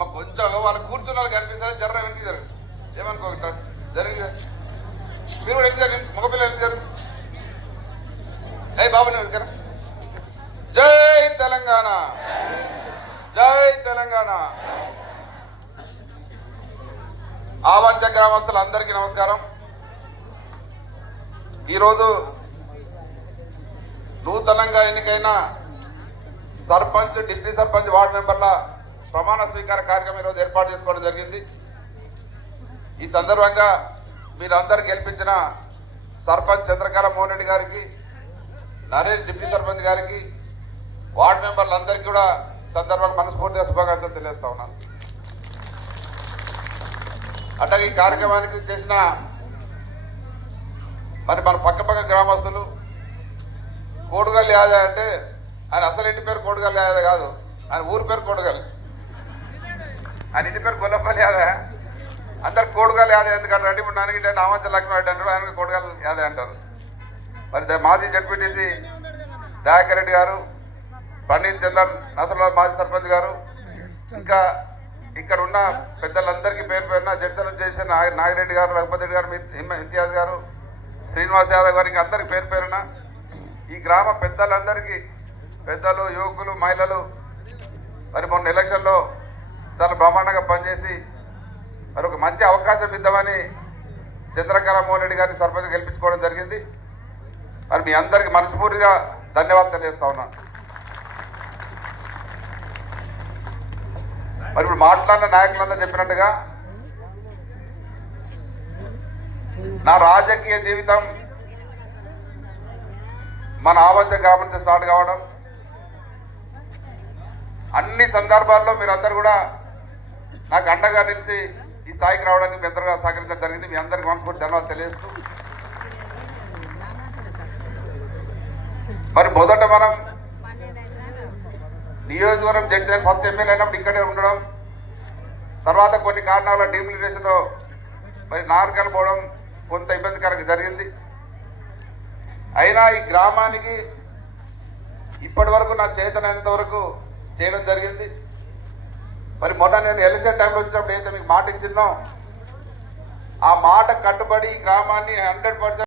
అమ్మ కొంచెం వాళ్ళు కూర్చున్న కనిపిస్తారు జ్వరం వెనక్కి జరగదు ఏమనుకోగలుగుతారు జరిగిందా మీరు కూడా ఎందుకు జరిగింది మగపిల్లలు ఎందుకు జరిగింది జై బాబు నేను జై తెలంగాణ. జై తెలంగాణ. ఆవంచ గ్రామస్తులందరికీ నమస్కారం. ఈరోజు నూతనంగా ఎన్నికైన సర్పంచ్ డిప్యూటీ సర్పంచ్ వార్డు మెంబర్ల ప్రమాణ స్వీకార కార్యక్రమం ఈరోజు ఏర్పాటు చేసుకోవడం జరిగింది. ఈ సందర్భంగా మీరందరూ గెలిపించిన సర్పంచ్ చంద్రకాల మోహన్ రెడ్డి గారికి నరేష్ డిప్యూటీ సర్పంచ్ గారికి వార్డు మెంబర్లందరికీ కూడా సందర్భంగా మనస్ఫూర్తిగా శుభాకాంక్షలు తెలియజేస్తా ఉన్నాను. అట్లాగే ఈ కార్యక్రమానికి చేసిన మరి మన పక్క పక్క గ్రామస్తులు కోడుగల్లి యాదవ్ అంటే ఆయన అసలు ఇంటి పేరు కోడుగల్లి యాదవ్ కాదు ఆయన ఊరి పేరు కోడుగల్లి. ఆయన ఇంటి పేరు గొల్లపల్లి యాదవ్ అందరు కోడుగాలు యాదవ్ ఎందుకంటే అంటే ఇప్పుడు నాన్నకి నామంచ లక్ష్మీ రెడ్డి అంటారు ఆయన కోడుగాలు యాదవ్ అంటారు. మరి ద- మాజీ జడ్పీటీసీ దయాకర్ రెడ్డి గారు పండిత్ చంద్ర నసరాబాద్ మాజీ సర్పంచ్ గారు ఇంకా ఇక్కడ ఉన్న పెద్దలందరికీ పేరు పేరున జడ్చలం చేసిన నాగ- నాగిరెడ్డి గారు రఘుపతి రెడ్డి గారు ఇంతియాజ్ గారు శ్రీనివాస్ యాదవ్ గారు ఇంకా అందరికి పేరు పేరున ఈ గ్రామ పెద్దలందరికీ పెద్దలు యువకులు మహిళలు మరి మొన్న ఎలక్షన్లో చాలా బ్రహ్మాండంగా పనిచేసి మరి ఒక మంచి అవకాశం ఇద్దామని చంద్రకళ మోహన్ రెడ్డి గారిని సర్పంచ్ గెలిపించుకోవడం జరిగింది. మరి మీ అందరికీ మనస్ఫూర్తిగా ధన్యవాదాలు తెలియజేస్తా ఉన్నాను మరి ఇప్పుడు మాట్లాడిన నాయకులందరూ చెప్పినట్టుగా నా రాజకీయ జీవితం మన ఆవంచ కాబట్టి స్టార్ట్ కావడం. అన్ని సందర్భాల్లో మీరందరూ కూడా నాకు అండగా నిలిచి ఈ స్థాయికి రావడానికి మీ సహకరించడం జరిగింది. మీ అందరికి మనసుకొని ధన్యవాదాలు తెలియజేస్తూ. మరి మొదట మనం నియోజకవర్గం జడ్జి ఫస్ట్ ఎమ్మెల్యే అయినప్పుడు ఇక్కడే ఉండడం తర్వాత కొన్ని కారణాల డీమిలిటేషన్లో మరి నార్కల్ పోవడం కొంత ఇబ్బందికరంగా జరిగింది. అయినా ఈ గ్రామానికి ఇప్పటి వరకు నా చేతనైనంత వరకు చేయడం జరిగింది. మరి మొన్న నేను ఎలక్షన్ టైంలో వచ్చినప్పుడు అయితే మీకు మాట ఇచ్చిందో ఆ మాట కట్టుబడి గ్రామాన్ని హండ్రెడ్